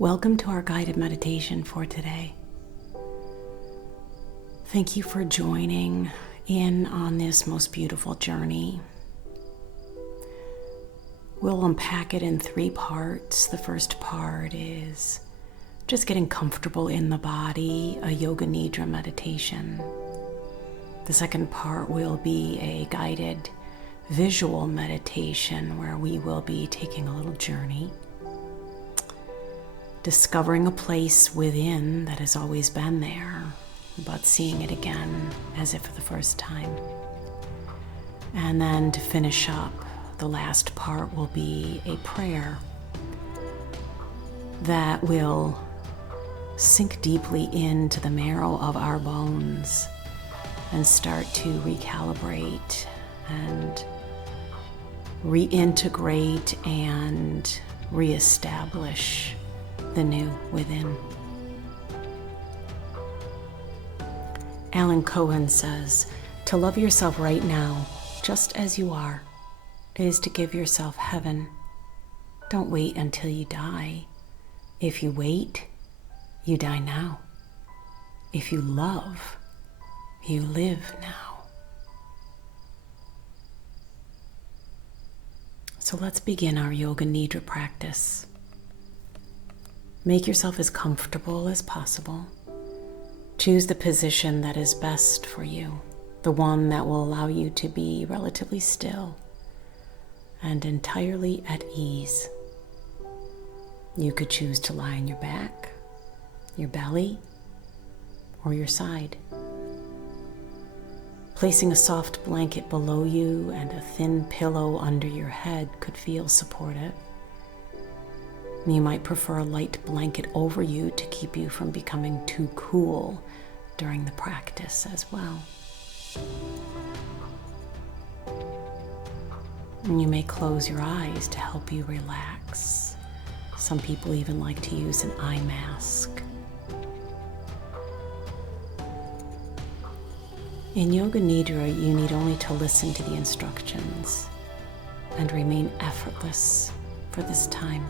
Welcome to our guided meditation for today. Thank you for joining in on this most beautiful journey. We'll unpack it in 3 parts. The first part is just getting comfortable in the body, a Yoga Nidra meditation. The second part will be a guided visual meditation where we will be taking a little journey, discovering a place within that has always been there, but seeing it again as if for the first time. And then to finish up, the last part will be a prayer that will sink deeply into the marrow of our bones and start to recalibrate and reintegrate and reestablish the new within. Alan Cohen says, to love yourself right now, just as you are, is to give yourself heaven. Don't wait until you die. If you wait, you die now. If you love, you live now. So let's begin our Yoga Nidra practice. Make yourself as comfortable as possible. Choose the position that is best for you, the one that will allow you to be relatively still and entirely at ease. You could choose to lie on your back, your belly, or your side. Placing a soft blanket below you and a thin pillow under your head could feel supportive. You might prefer a light blanket over you to keep you from becoming too cool during the practice as well. And you may close your eyes to help you relax. Some people even like to use an eye mask. In Yoga Nidra, you need only to listen to the instructions and remain effortless for this time.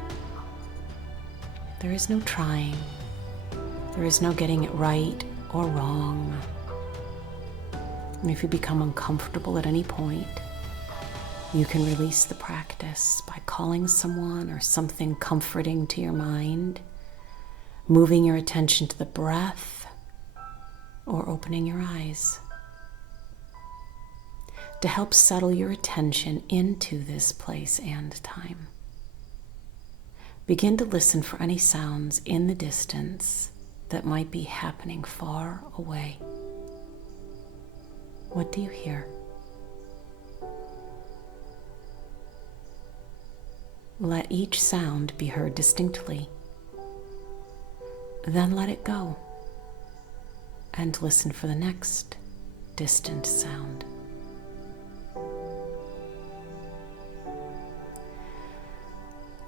There is no trying. There is no getting it right or wrong. And if you become uncomfortable at any point, you can release the practice by calling someone or something comforting to your mind, moving your attention to the breath, or opening your eyes. To help settle your attention into this place and time, begin to listen for any sounds in the distance that might be happening far away. What do you hear? Let each sound be heard distinctly. Then let it go and listen for the next distant sound.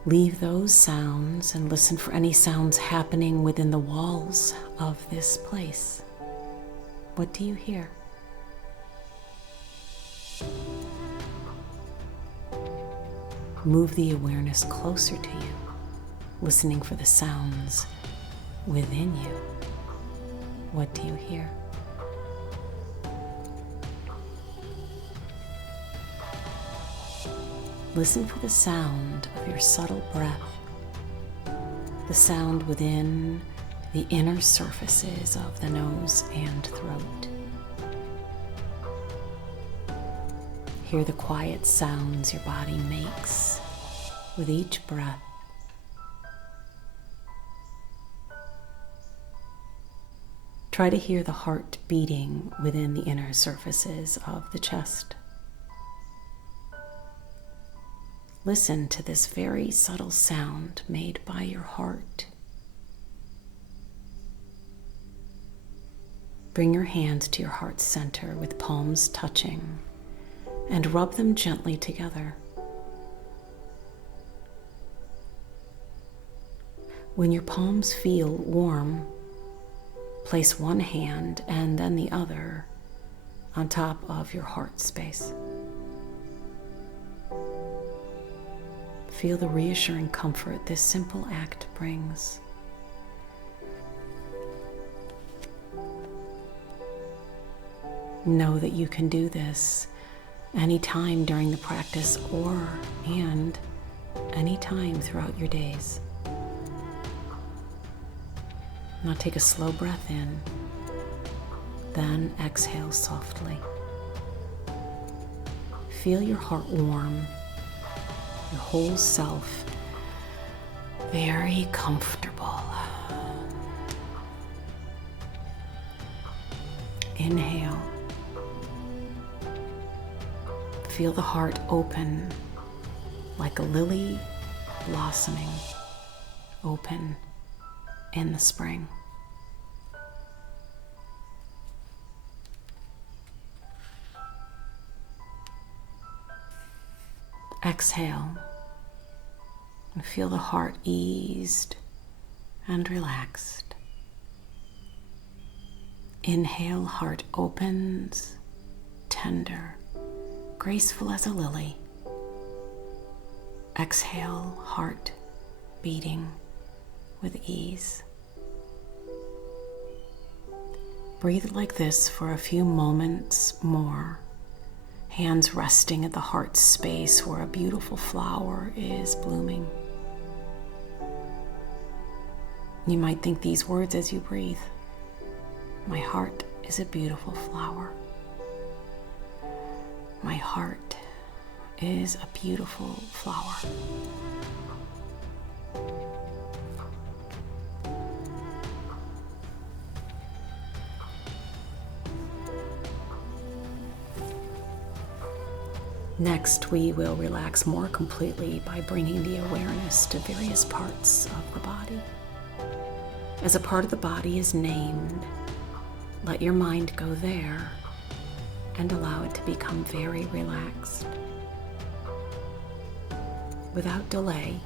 Leave those sounds and listen for any sounds happening within the walls of this place. What do you hear? Move the awareness closer to you, listening for the sounds within you. What do you hear? Listen for the sound of your subtle breath, the sound within the inner surfaces of the nose and throat. Hear the quiet sounds your body makes with each breath. Try to hear the heart beating within the inner surfaces of the chest. Listen to this very subtle sound made by your heart. Bring your hand to your heart center with palms touching and rub them gently together. When your palms feel warm, place one hand and then the other on top of your heart space. Feel the reassuring comfort this simple act brings. Know that you can do this anytime during the practice and anytime throughout your days. Now take a slow breath in, then exhale softly. Feel your heart warm, your whole self very comfortable. Inhale. Feel the heart open like a lily blossoming open in the spring. Exhale and feel the heart eased and relaxed. Inhale, heart opens, tender, graceful as a lily. Exhale, heart beating with ease. Breathe like this for a few moments more, hands resting at the heart space where a beautiful flower is blooming. You might think these words as you breathe. My heart is a beautiful flower. My heart is a beautiful flower. Next, we will relax more completely by bringing the awareness to various parts of the body. As a part of the body is named, let your mind go there and allow it to become very relaxed. Without delay,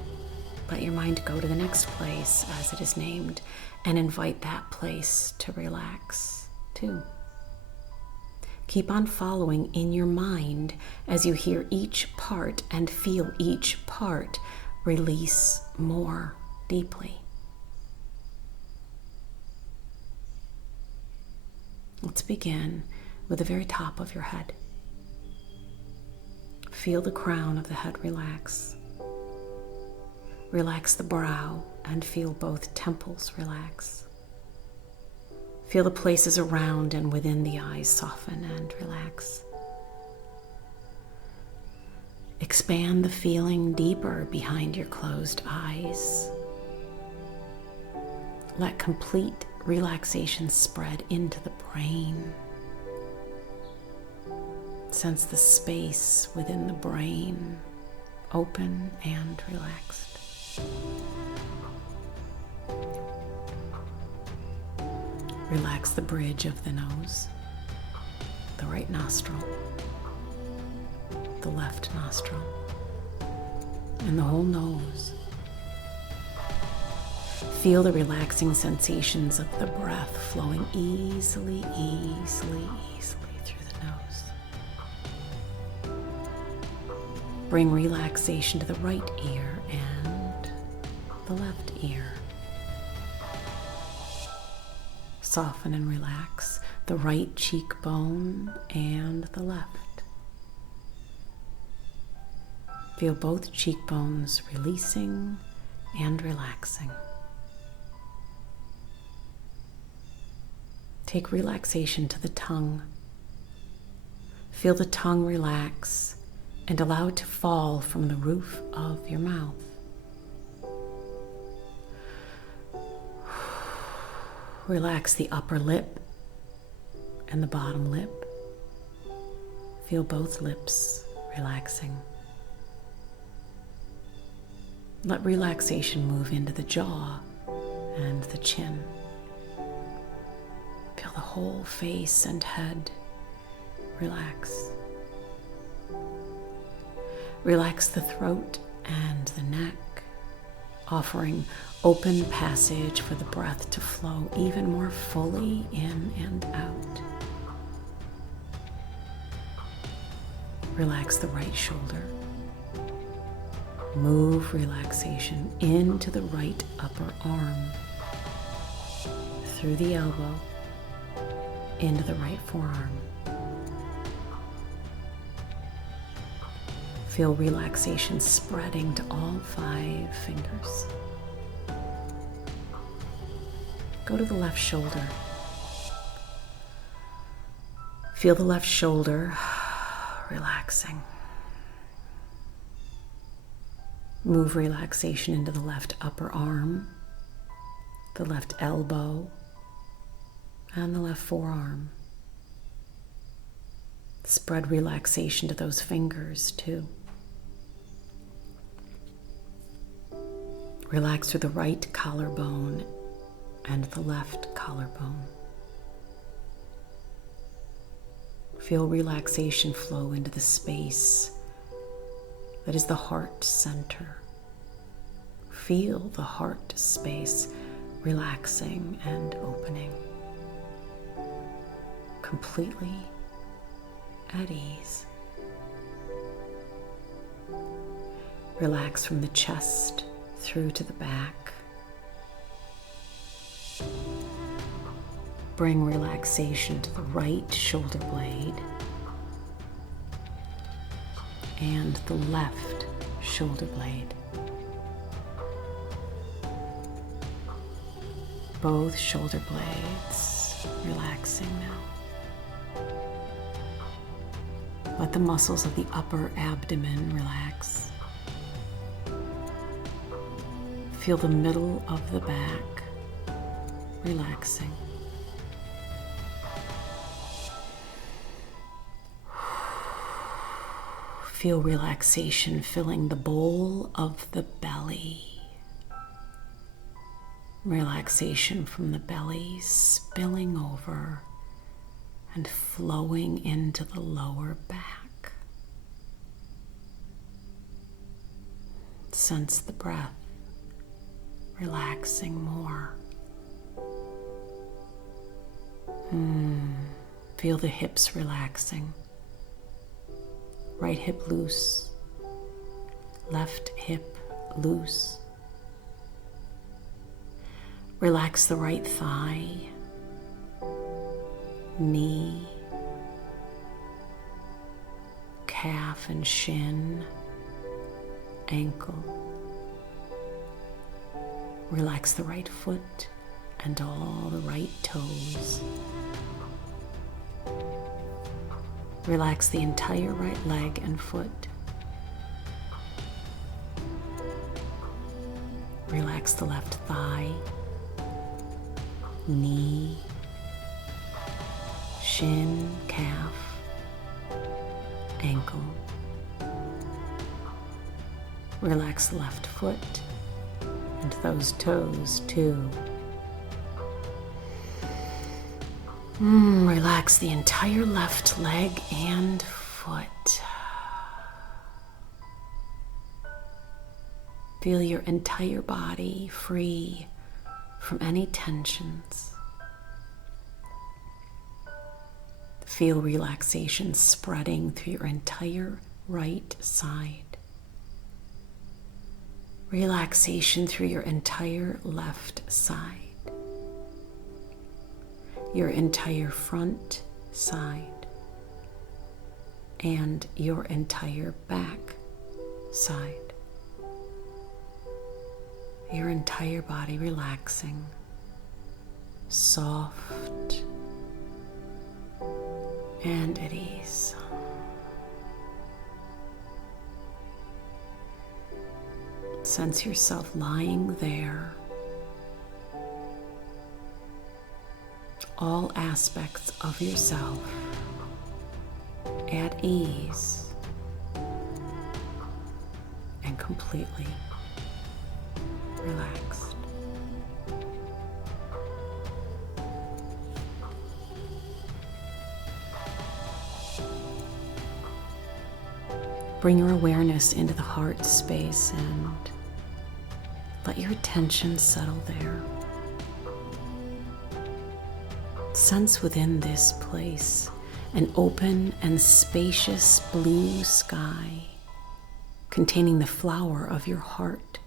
let your mind go to the next place as it is named and invite that place to relax too. Keep on following in your mind as you hear each part and feel each part release more deeply. Let's begin with the very top of your head. Feel the crown of the head relax. Relax the brow and feel both temples relax. Feel the places around and within the eyes soften and relax. Expand the feeling deeper behind your closed eyes. Let complete relaxation spread into the brain. Sense the space within the brain, open and relaxed. Relax the bridge of the nose, the right nostril, the left nostril, and the whole nose. Feel the relaxing sensations of the breath flowing easily through the nose. Bring relaxation to the right ear and the left ear. Soften and relax the right cheekbone and the left. Feel both cheekbones releasing and relaxing. Take relaxation to the tongue. Feel the tongue relax and allow it to fall from the roof of your mouth. Relax the upper lip and the bottom lip. Feel both lips relaxing. Let relaxation move into the jaw and the chin. Feel the whole face and head relax. Relax the throat and the neck, offering open passage for the breath to flow even more fully in and out. Relax the right shoulder. Move relaxation into the right upper arm, through the elbow, into the right forearm. Feel relaxation spreading to all 5 fingers. Go to the left shoulder. Feel the left shoulder relaxing. Move relaxation into the left upper arm, the left elbow, and the left forearm. Spread relaxation to those fingers too. Relax through the right collarbone and the left collarbone. Feel relaxation flow into the space that is the heart center. Feel the heart space relaxing and opening, completely at ease. Relax from the chest through to the back. Bring relaxation to the right shoulder blade and the left shoulder blade. Both shoulder blades relaxing now. Let the muscles of the upper abdomen relax. Feel the middle of the back relaxing. Feel relaxation filling the bowl of the belly. Relaxation from the belly spilling over and flowing into the lower back. Sense the breath relaxing more. Feel the hips relaxing. Right hip loose, left hip loose. Relax the right thigh, knee, calf and shin, ankle. Relax the right foot and all the right toes. Relax the entire right leg and foot. Relax the left thigh, knee, shin, calf, ankle. Relax the left foot and those toes too. Relax the entire left leg and foot. Feel your entire body free from any tensions. Feel relaxation spreading through your entire right side. Relaxation through your entire left side. Your entire front side. And your entire back side. Your entire body relaxing, soft and at ease. Sense yourself lying there. All aspects of yourself at ease and completely relaxed. Bring your awareness into the heart space and let your attention settle there. Sense within this place an open and spacious blue sky containing the flower of your heart,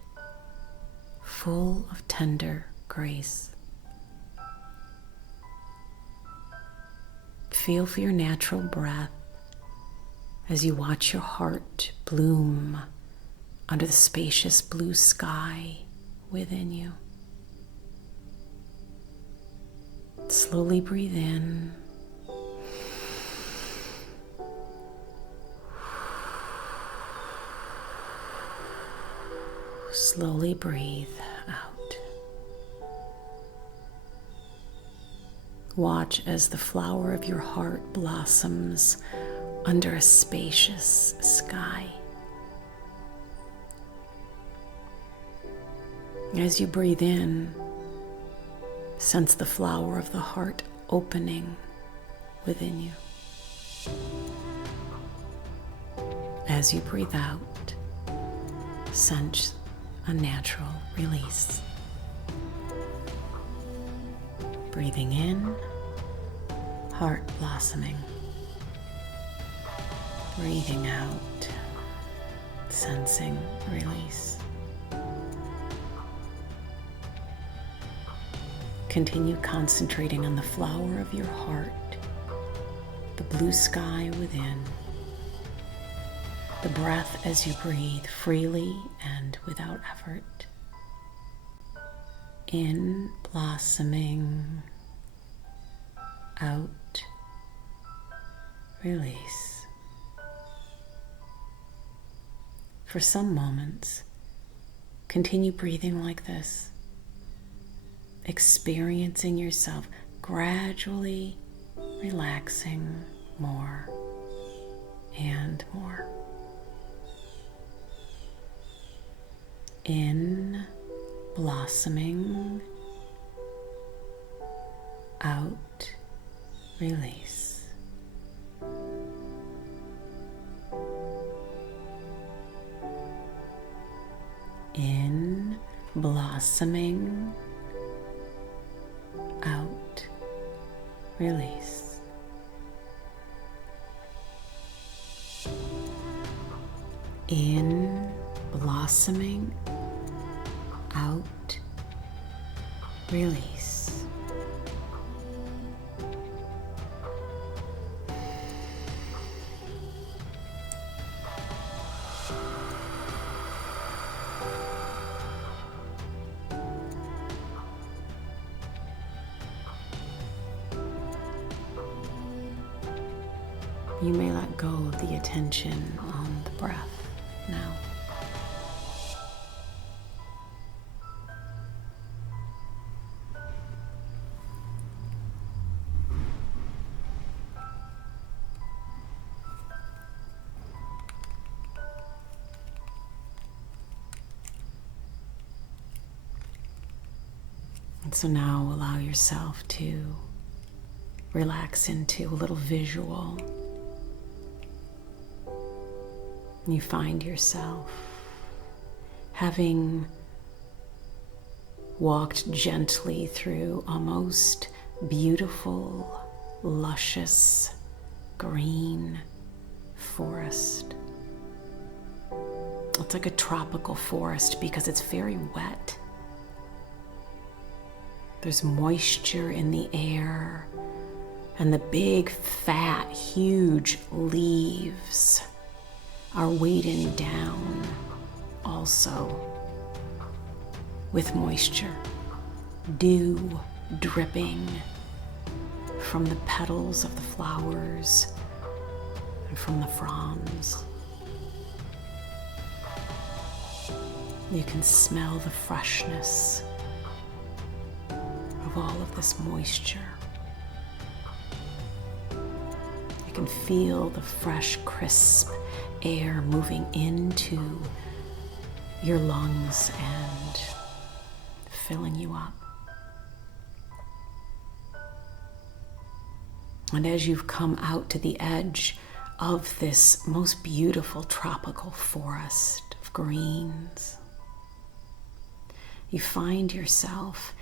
full of tender grace. Feel for your natural breath as you watch your heart bloom under the spacious blue sky within you. Slowly breathe in. Slowly breathe out. Watch as the flower of your heart blossoms under a spacious sky. As you breathe in, sense the flower of the heart opening within you. As you breathe out, sense a natural release. Breathing in, heart blossoming. Breathing out, sensing release. Continue concentrating on the flower of your heart, the blue sky within, the breath as you breathe freely and without effort. In, blossoming, out, release. For some moments, continue breathing like this, experiencing yourself gradually relaxing more and more. In, blossoming, out, release. In, blossoming, out, release. In, blossoming, out, release. You may let go of the attention on the breath now. And so now allow yourself to relax into a little visual. You find yourself having walked gently through a most beautiful, luscious, green forest. It's like a tropical forest because it's very wet. There's moisture in the air, and the big, fat, huge leaves are weighted down also with moisture, dew dripping from the petals of the flowers and from the fronds. You can smell the freshness of all of this moisture. You can feel the fresh, crisp air moving into your lungs and filling you up. And as you've come out to the edge of this most beautiful tropical forest of greens, you find yourself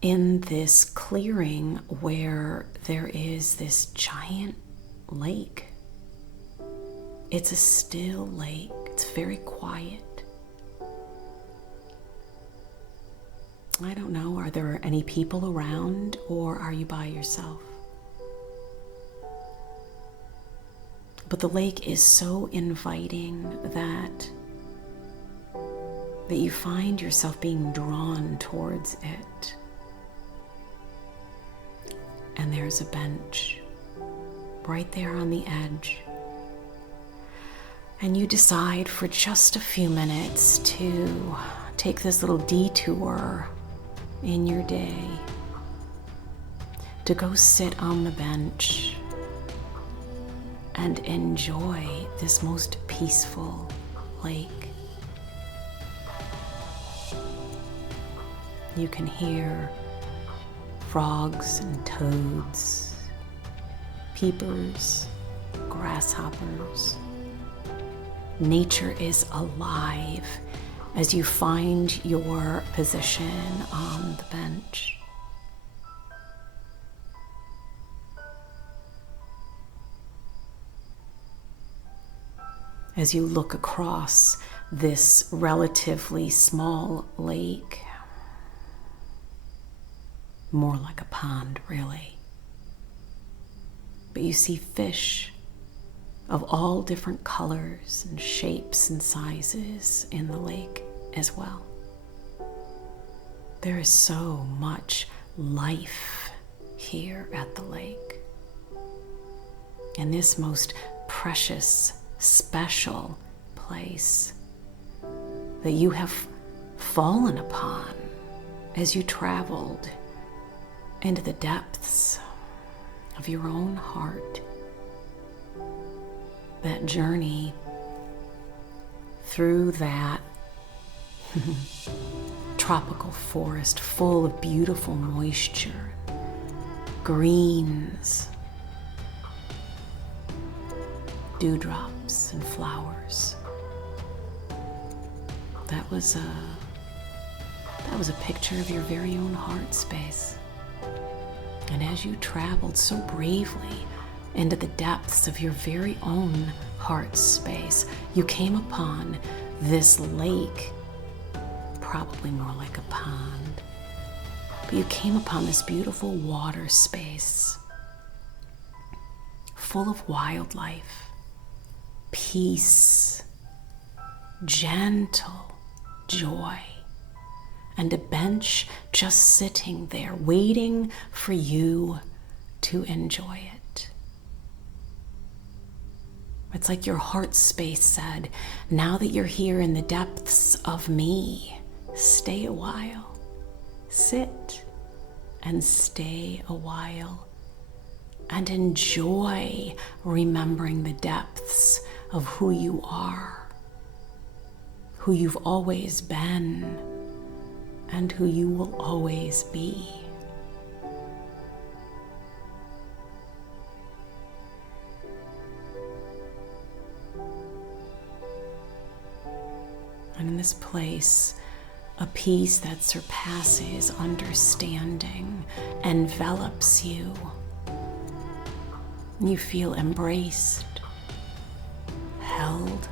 in this clearing where there is this giant lake. It's a still lake. It's very quiet. I don't know, are there any people around or are you by yourself? But the lake is so inviting that you find yourself being drawn towards it. And there's a bench right there on the edge. And you decide for just a few minutes to take this little detour in your day to go sit on the bench and enjoy this most peaceful lake. You can hear frogs and toads, peepers, grasshoppers. Nature is alive as you find your position on the bench. As you look across this relatively small lake, more like a pond, really. But you see fish of all different colors and shapes and sizes in the lake as well. There is so much life here at the lake. In this most precious, special place that you have fallen upon as you traveled into the depths of your own heart. That journey through that tropical forest full of beautiful moisture, greens, dewdrops and flowers. That was a picture of your very own heart space. And as you traveled so bravely into the depths of your very own heart space, you came upon this lake, probably more like a pond, but you came upon this beautiful water space full of wildlife, peace, gentle joy, and a bench just sitting there waiting for you to enjoy it. It's like your heart space said, now that you're here in the depths of me, stay a while. Sit and stay a while and enjoy remembering the depths of who you are, who you've always been, and who you will always be. And in this place, a peace that surpasses understanding envelops you. You feel embraced, held,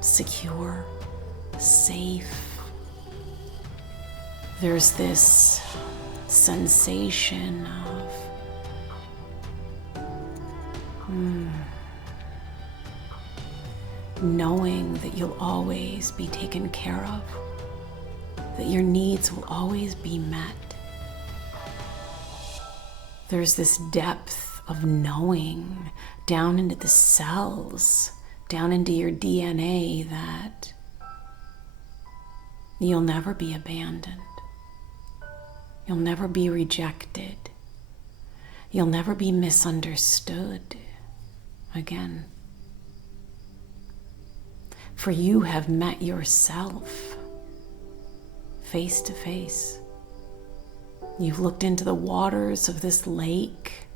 secure, safe. There's this sensation of knowing that you'll always be taken care of, that your needs will always be met. There's this depth of knowing down into the cells, down into your DNA, that you'll never be abandoned. You'll never be rejected. You'll never be misunderstood again. For you have met yourself face to face. You've looked into the waters of this lake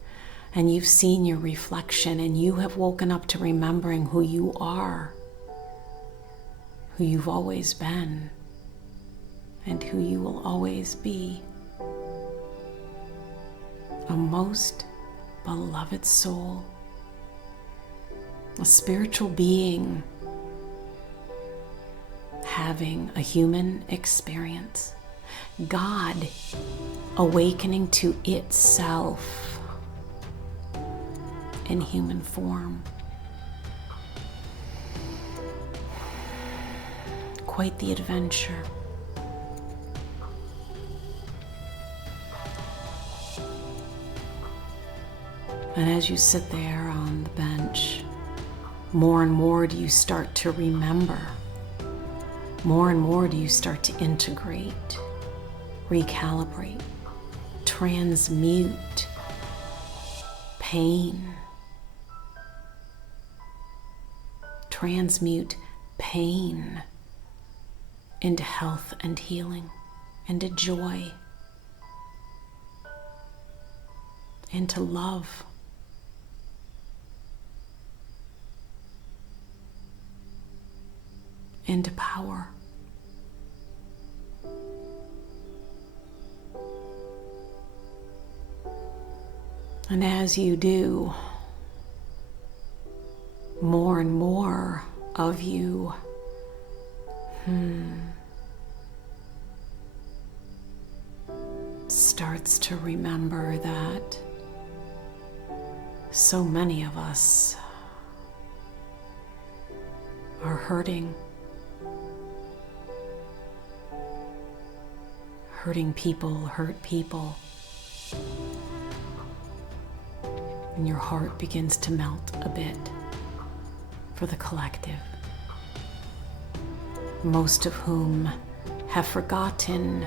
and you've seen your reflection, and you have woken up to remembering who you are, who you've always been, and who you will always be. A most beloved soul, a spiritual being having a human experience, God awakening to itself in human form. Quite the adventure. And as you sit there on the bench, more and more do you start to remember. More and more do you start to integrate, recalibrate, transmute pain. Transmute pain into health and healing, into joy, into love. Into power. And as you do, more and more of you starts to remember that so many of us are hurting. Hurting people hurt people. And your heart begins to melt a bit for the collective, most of whom have forgotten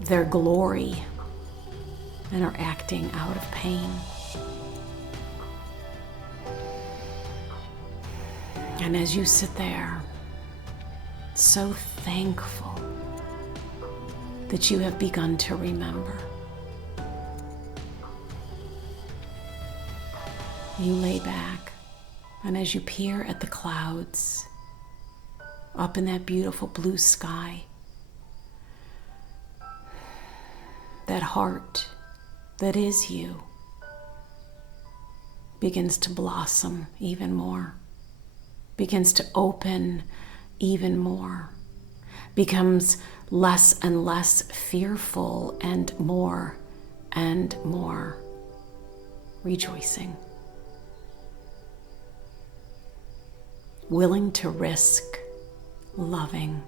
their glory and are acting out of pain. And as you sit there, so thankful that you have begun to remember, you lay back, and as you peer at the clouds up in that beautiful blue sky, that heart that is you begins to blossom even more, begins to open even more, becomes less and less fearful and more rejoicing. Willing to risk loving.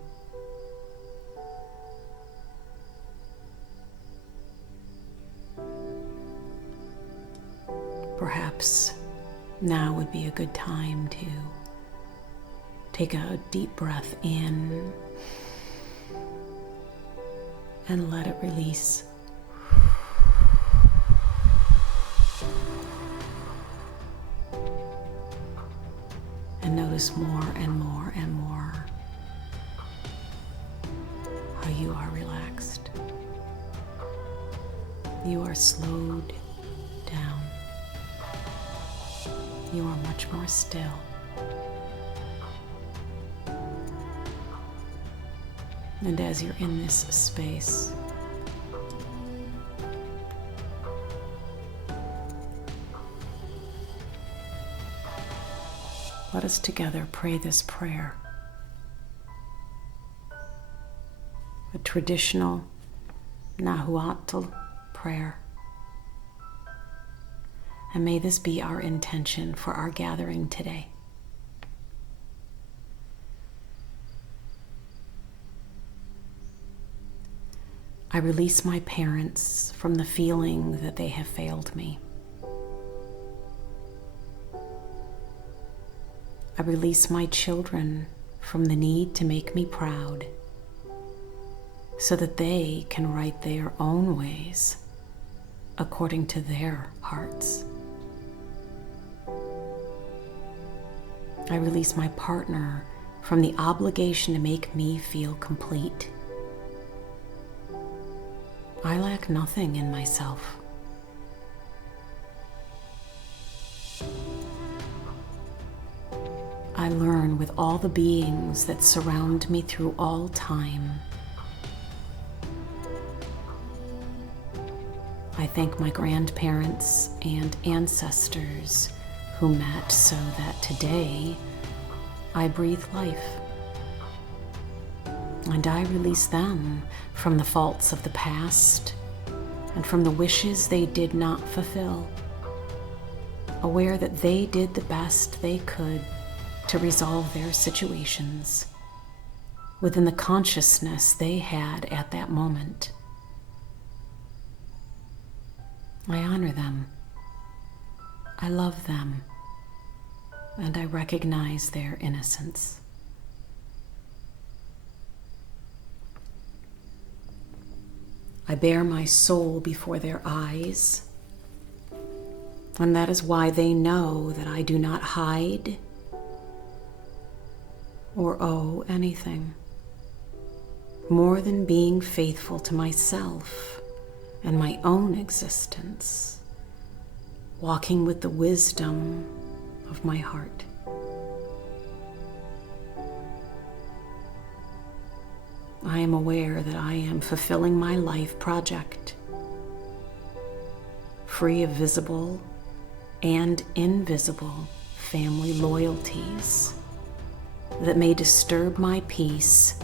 Perhaps now would be a good time to take a deep breath in and let it release. And notice more and more and more how you are relaxed. You are slowed down. You are much more still. And as you're in this space, let us together pray this prayer. A traditional Nahuatl prayer. And may this be our intention for our gathering today. I release my parents from the feeling that they have failed me. I release my children from the need to make me proud so that they can write their own ways according to their hearts. I release my partner from the obligation to make me feel complete. I lack nothing in myself. I learn with all the beings that surround me through all time. I thank my grandparents and ancestors who met so that today I breathe life. And I release them from the faults of the past and from the wishes they did not fulfill. aware that they did the best they could to resolve their situations within the consciousness they had at that moment. I honor them. I love them. And I recognize their innocence. I bear my soul before their eyes, and that is why they know that I do not hide or owe anything more than being faithful to myself and my own existence, walking with the wisdom of my heart. I am aware that I am fulfilling my life project, free of visible and invisible family loyalties that may disturb my peace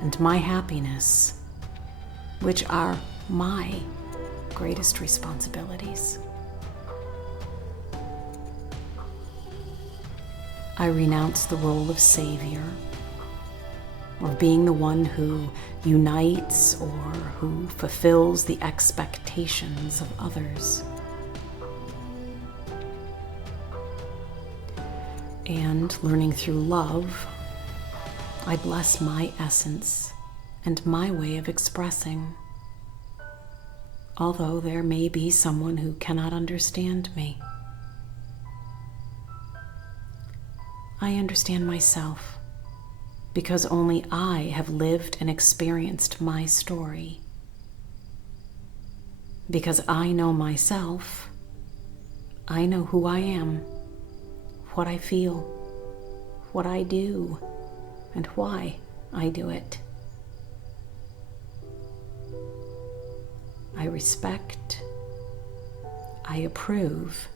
and my happiness, which are my greatest responsibilities. I renounce the role of savior, of being the one who unites or who fulfills the expectations of others. And learning through love, I bless my essence and my way of expressing, although there may be someone who cannot understand me. I understand myself because only I have lived and experienced my story. Because I know myself, I know who I am, what I feel, what I do, and why I do it. I respect, I approve,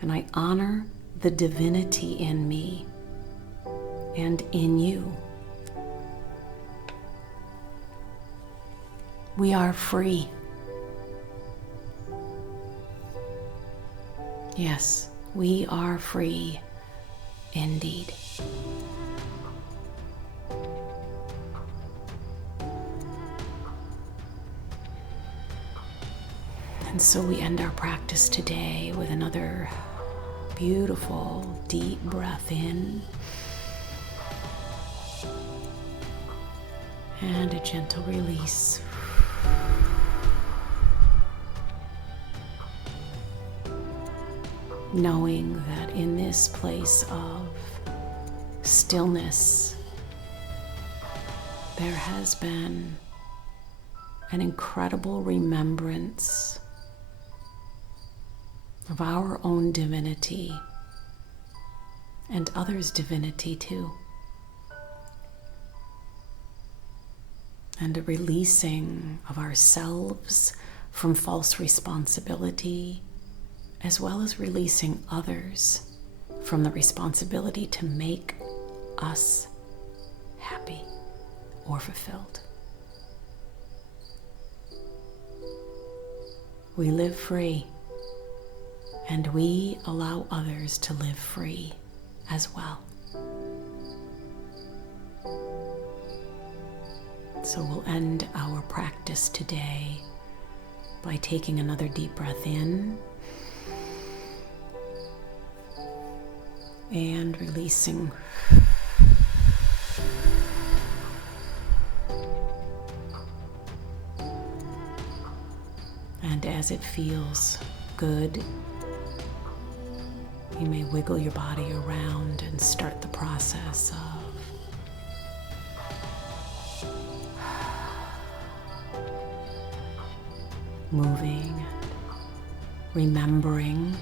and I honor the divinity in me and in you. We are free. Yes, we are free indeed. And so we end our practice today with another beautiful deep breath in and a gentle release. Knowing that in this place of stillness, there has been an incredible remembrance of our own divinity and others' divinity too. And a releasing of ourselves from false responsibility, as well as releasing others from the responsibility to make us happy or fulfilled. We live free, and we allow others to live free as well. So we'll end our practice today by taking another deep breath in and releasing. And as it feels good, you may wiggle your body around and start the process of moving, remembering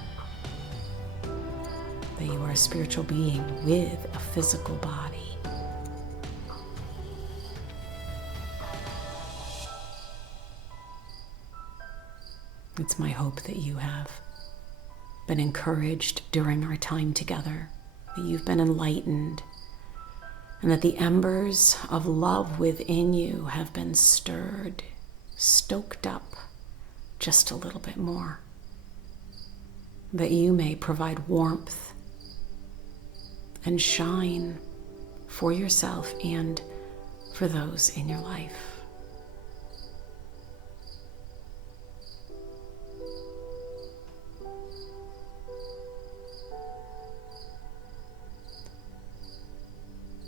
that you are a spiritual being with a physical body. It's my hope that you have been encouraged during our time together, that you've been enlightened, and that the embers of love within you have been stirred, stoked up just a little bit more. that you may provide warmth and shine for yourself and for those in your life.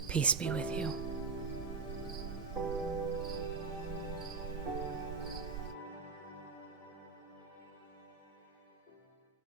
Peace be with you.